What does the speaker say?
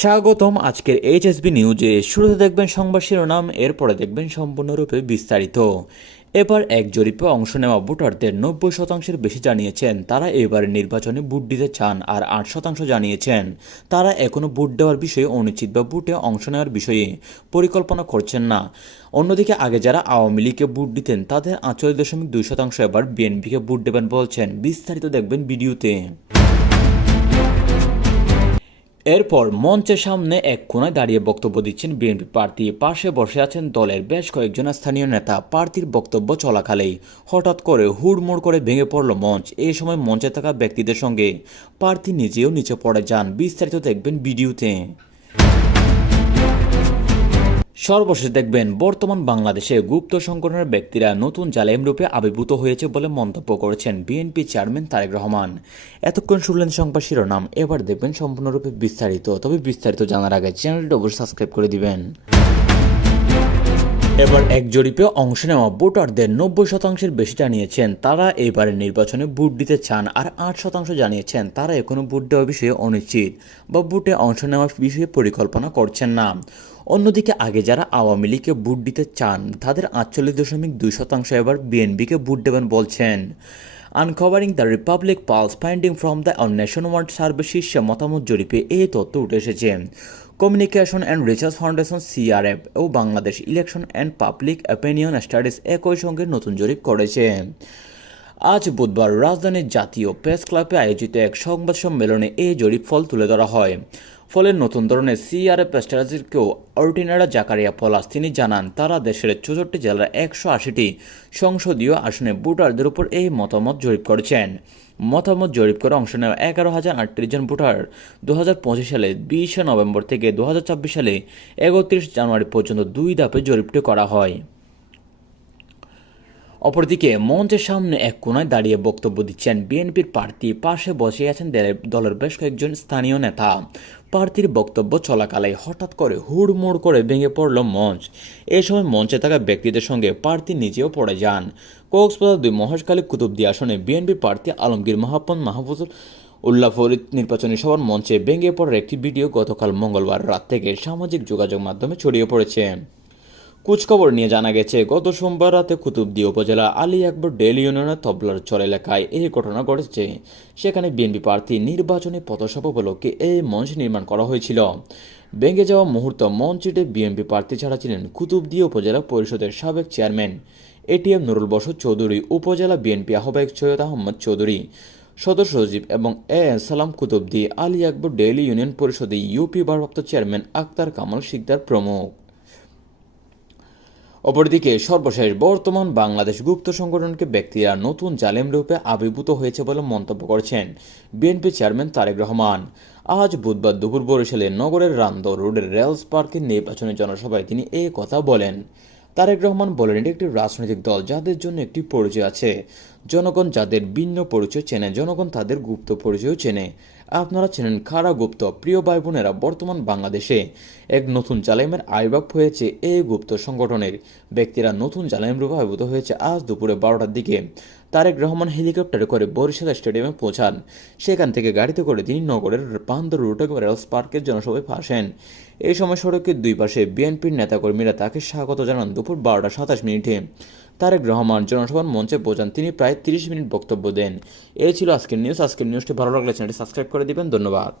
স্বাগতম আজকের এইচএসবি নিউজে। শুরুতে দেখবেন সংবাদ শিরোনাম, এরপরে দেখবেন সম্পূর্ণরূপে বিস্তারিত। এবার এক জরিপে অংশ নেওয়া ভোটারদের 90% বেশি জানিয়েছেন তারা এবারের নির্বাচনে ভোট দিতে চান, আর 8% জানিয়েছেন তারা এখনও ভোট দেওয়ার বিষয়ে অনিশ্চিত বা ভোটে অংশ নেওয়ার বিষয়ে পরিকল্পনা করছেন না। অন্যদিকে আগে যারা আওয়ামী লীগকে ভোট দিতেন তাদের 48.2% এবার বিএনপিকে ভোট দেবেন বলছেন। বিস্তারিত দেখবেন ভিডিওতে। এরপর মঞ্চের সামনে এক কোণায় দাঁড়িয়ে বক্তব্য দিচ্ছেন বিএনপি প্রার্থী। পাশে বসে আছেন দলের বেশ কয়েকজন স্থানীয় নেতা। প্রার্থীর বক্তব্য চলাকালেই হঠাৎ করে হুড়মুড় করে ভেঙে পড়ল মঞ্চ। এই সময় মঞ্চে থাকা ব্যক্তিদের সঙ্গে প্রার্থী নিজেও নিচে পড়ে যান। বিস্তারিত দেখবেন ভিডিওতে। সর্বশেষ দেখবেন বর্তমান বাংলাদেশে গুপ্ত সংগঠনের ব্যক্তিরা নতুন জালেম রূপে আবির্ভূত হয়েছে বলে মন্তব্য করেছেন বিএনপি চেয়ারম্যান তারেক রহমান। এতক্ষণ শুনলেন সংবাদ শিরোনাম, এবার দেখবেন সম্পূর্ণরূপে বিস্তারিত। তবে বিস্তারিত জানার আগে চ্যানেলটি অবশ্যই সাবস্ক্রাইব করে দিবেন। এবার এক জরিপে অংশ নেওয়া ভোটারদের 90%-এর বেশি জানিয়েছেন তারা এবারের নির্বাচনে ভোট দিতে চান, আর 8% জানিয়েছেন তারা এখনও ভোট দেওয়ার বিষয়ে অনিশ্চিত বা ভোটে অংশ নেওয়ার বিষয়ে পরিকল্পনা করছেন না। অন্যদিকে আগে যারা আওয়ামী লীগকে ভোট দিতে চান তাদের 48.2% এবার বিএনপিকে ভোট দেবেন বলছেন। Uncovering the republic pulse finding from the nationwide survey শীর্ষে মতামত জরিপে এই তথ্য উঠে এসেছে। Communication and research foundation CRF ও Bangladesh election and public opinion studies একই সঙ্গে নতুন জরিপ করেছে। আজ বুধবার রাজধানীর জাতীয় প্রেস ক্লাবে আয়োজিত এক সংবাদ সম্মেলনে এই জরিপ ফল তুলে ধরা হয়। ফলে নতুন ধরনের সিআরএফ স্ট্র্যাটেজির কেউ অর্ডিনারা জাকারিয়া পলাশ তিনি জানান তারা দেশের 64 জেলার 180টি সংসদীয় আসনে ভোটারদের উপর এই মতামত জরিপ করেছেন। মতামত জরিপ করে অংশ নেওয়া 11,038 জন ভোটার 2025 সালে 20 নভেম্বর থেকে 2024 সালে 31 জানুয়ারি পর্যন্ত 2 ধাপে জরিপটি করা হয়। অপরদিকে মঞ্চের সামনে এক কোণায় দাঁড়িয়ে বক্তব্য দিচ্ছেন বিএনপির প্রার্থী। পাশে বসে আছেন দলের বেশ কয়েকজন স্থানীয় নেতা। প্রার্থীর বক্তব্য চলাকালে হঠাৎ করে হুড়মুড় করে ভেঙে পড়ল মঞ্চ। এই সময় মঞ্চে থাকা ব্যক্তিদের সঙ্গে প্রার্থী নিজেও পড়ে যান। কক্সবাজার 2 মহেশখালী কুতুবদিয়া আসনে বিএনপি প্রার্থী আলমগীর মাহফুজুল উল্লাহ ফরিদ নির্বাচনী সভার মঞ্চে ভেঙে পড়ার একটি ভিডিও গতকাল মঙ্গলবার রাত থেকে সামাজিক যোগাযোগ মাধ্যমে ছড়িয়ে পড়েছে। কুচখবর নিয়ে জানা গেছে, গত সোমবার রাতে কুতুবদিয়া উপজেলা আলী আকবর ডেল ইউনিয়নের তবলার চর এলাকায় এই ঘটনা ঘটেছে। সেখানে বিএনপি প্রার্থী নির্বাচনী পথসভা উপলক্ষে এই মঞ্চ নির্মাণ করা হয়েছিল। ভেঙে যাওয়া মুহূর্ত মঞ্চটিতে বিএনপি প্রার্থী ছাড়া ছিলেন কুতুবদিয়া উপজেলা পরিষদের সাবেক চেয়ারম্যান এটিএম নুরুল বশর চৌধুরী, উপজেলা বিএনপি আহ্বায়ক সৈয়দ আহমদ চৌধুরী, সদস্য সচিব এবং সালাম কুতুবদি, আলী আকবর ডেল ইউনিয়ন পরিষদে ইউপি ভারপ্রাপ্ত চেয়ারম্যান আক্তার কামাল শিকদার প্রমুখ। অপরদিকে সর্বশেষ বর্তমান বাংলাদেশ গুপ্ত সংগঠনকে ব্যক্তিরা নতুন জালেম রূপে আবির্ভূত হয়েছে বলে মন্তব্য করেছেন বিএনপি চেয়ারম্যান তারেক রহমান। আজ বুধবার দুপুর বরিশালে নগরের রামদা রোডের রেলস পার্কের নির্বাচনী জনসভায় তিনি এই কথা বলেন। তারেক রহমান বলেন, এটি একটি রাজনৈতিক দল যাদের জন্য একটি পরিচয় আছে। জনগণ যাদের ভিন্ন পরিচয় চেনে, জনগণ তাদের গুপ্ত পরিচয় চেনে। আপনারা চেনেন কারা গুপ্ত। প্রিয় ভাই বোনেরা, বর্তমান বাংলাদেশে এক নতুন জালেমের আবির্ভাব হয়েছে। এই গুপ্ত সংগঠনের ব্যক্তিরা নতুন জালেম রূপে আবির্ভূত হয়েছে। আজ দুপুরে 12টার দিকে তারেক রহমান হেলিকপ্টারে করে বরিশাল স্টেডিয়ামে পৌঁছান। সেখান থেকে গাড়িতে করে তিনি নগরের বান্দর রুটে রেলস পার্কের জনসভায় আসেন। এই সময় সড়কের দুই পাশে বিএনপির নেতাকর্মীরা তাকে স্বাগত জানান। দুপুর 12:27 তারেক রহমান জনসভার মঞ্চে পৌঁছান। তিনি প্রায় 30 মিনিট বক্তব্য দেন। এই ছিল আজকের নিউজ। আজকের নিউজটি ভালো লাগলে চ্যানেলটি সাবস্ক্রাইব করে দিবেন। ধন্যবাদ।